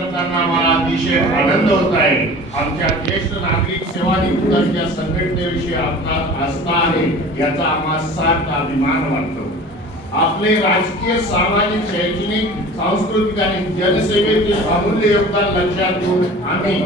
करताना मला अतिशय आनंद होत आहे. आमच्या ज्येष्ठ नागरिक सेवा निवृत्तांच्या संघटनेविषयी आस्था आहे याचा आम्हा सार्थ अभिमान वाटतो. आपले राजकीय सामाजिक शैक्षणिक सांस्कृतिक आणि जनसेवेचे अमूल्य योगदान लक्षात घेऊन आम्ही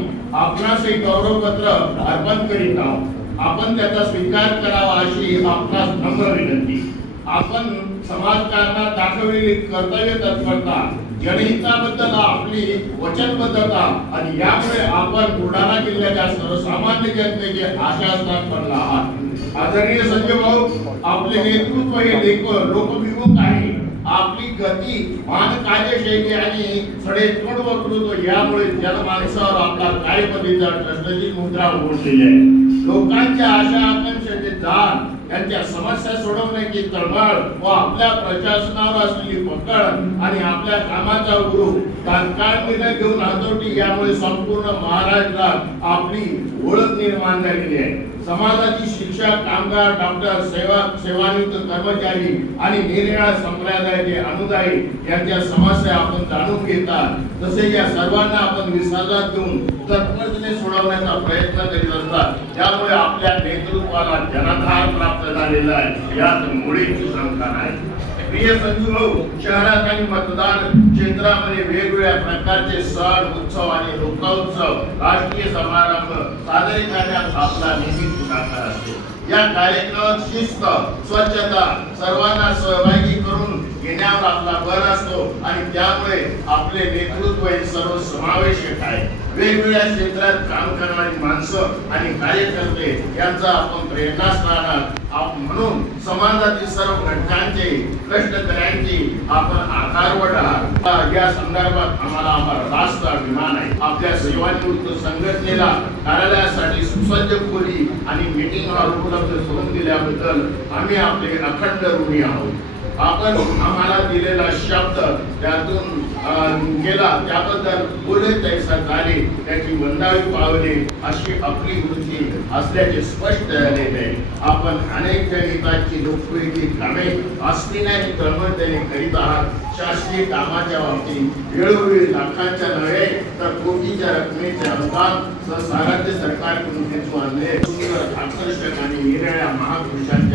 आपणास एक गौरवपत्र अर्पण करीत आहोत. आपण त्याचा स्वीकार करावा अशी आपणास नम्र विनंती. आपण समाजकारणात दाखवलेली कर्तव्य तत्परता जनहिताबद्दल आपली वचनबद्धता आणि यामुळे आपण बुलढाणा जिल्ह्याच्या सर्वसामान्य जनतेचे आशास्थान बनला आहात. आदरणीय संजय भाऊ आपले नेतृत्व हे लेख लोकभिमुख आहे. आपली गती मान कार्यशैली आणि सडेतोड वक्तृत्व यामुळे जनमानसावर आपला कार्यपद्धतीचा ठसठशीत मुद्रा उघडलेली आहे. लोकांच्या आशा आकांक्षाचे दान त्यांच्या समस्या सोडवण्याची तळमळ व आपल्या प्रशासनावर असलेली पकड आणि आपल्या कामाचा गुरु तात्काळ निर्णय घेऊन हातोटी यामुळे संपूर्ण महाराष्ट्रात आपली ओळख निर्माण झालेली आहे. समाजाची शिक्षक कामगार डॉक्टर सेवा सेवानिवृत्त कर्मचारी आणि निरनिळ्या संप्रदायाचे अनुदायी यांच्या समस्या आपण जाणून घेतात तसे या सर्वांना आपण विश्वासात घेऊन तत्परतेने सोडवण्याचा प्रयत्न करीत असतात त्यामुळे आपल्या नेतृत्वाला जनाधार प्राप्त प्राप्त झालेला आहे. यात मुळीच शंका नाही. प्रिय संजू भाऊ शहरात आणि मतदान क्षेत्रामध्ये वेगवेगळ्या प्रकारचे सण उत्सव आणि लोकोत्सव राष्ट्रीय समारंभ साजरे करण्यात आपला नेहमी पुढाकार असतो. या कार्यक्रमात शिस्त स्वच्छता सर्वांना सहभागी करून घेण्यावर आपला भर असतो आणि त्यामुळे आपले नेतृत्व हे सर्व समावेशक आहे. वेगवेगळ्या क्षेत्रात काम करणारी माणसं आणि कार्यकर्ते यांचा आपण प्रेरणास्थान राहणार म्हणून समाजातील सर्व घटकांचे कष्टकऱ्यांची आपण आधारवड आहात. या संदर्भात आम्हाला आम्हाला रास्त अभिमान आहे. आपल्या सेवानिवृत्त संघटनेला कार्यालयासाठी सुसज्ज खोली आणि मीटिंग हॉल उपलब्ध करून दिल्याबद्दल आम्ही आपले अखंड ऋणी आहोत. आपण आम्हाला दिलेला शब्द त्यातून केला. त्याबद्दल बोले तैसा झाले त्याची वंदावी पावले अशी आपली वृत्ती असल्याचे स्पष्ट झालेले आहे आपण अनेक जनिताची लोकप्रियती कामे असलेल्याने तळमळतेने करीत आहात. शासकीय कामाच्या बाबतीत वेळोवेळी लाखांच्या नव्हे तर कोटीच्या रकमेचे अनुदान साराज्य सरकारकडून हेतू आणले सुंदर आकर्षक आणि निराळ्या महापुरुषांच्या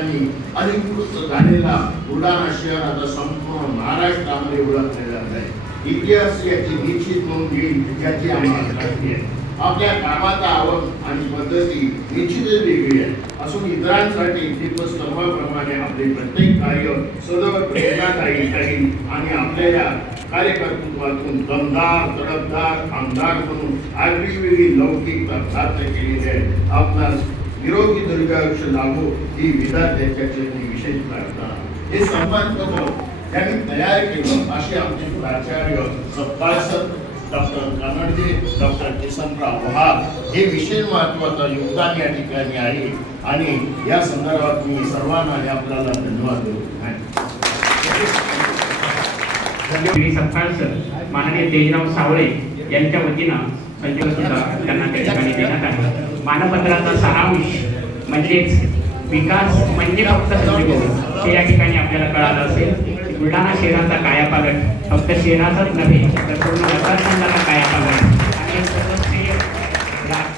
पुतळ्यांनी अधिकृत झालेला बुलढाणा शहर आता संपूर्ण महाराष्ट्रामध्ये ओळखलेला आहे. इतिहास याची निश्चित नोंद घेईल याची आम्हाला खात्री आहे. आपल्या कामाचा आवक आणि पद्धती निश्चितच वेगळी आहे. असून इतरांसाठी दीपस्तंभाप्रमाणे आपले प्रत्येक कार्य सदैव प्रेरणादायी राहील आणि आपल्या या कार्यकर्तृत्वातून दमदार तडफदार आमदार म्हणून आगळी वेगळी लौकिकता प्राप्त केलेली आहे. आपणास निरोगी दीर्घायुष्य लाभो ही विधात्याच्या चरणी विशेष प्रार्थना हे संवादपत्र त्यांनी तयार केलं असे आमचे प्राचार्य सत्पासद डॉक्टर कानडजे डॉक्टर किसनराव वहाब हे विशेष महत्वाचं योगदान या ठिकाणी आहे. आणि या संदर्भात मी सर्वांना आणि आपल्याला धन्यवाद देतो. श्री सत्कार सर माननीय तेजराव सावळे यांच्या वतीनं संजय सुद्धा त्यांना त्या ठिकाणी देण्यात आलं मानपत्राचा सारांश म्हणजेच विकास म्हणजे फक्त हे या ठिकाणी आपल्याला कळालं असेल. बुलढाणा शहराचा कायापालट फक्त शहराचाच नव्हे तर पूर्ण मतदारसंघाचा कायापालट.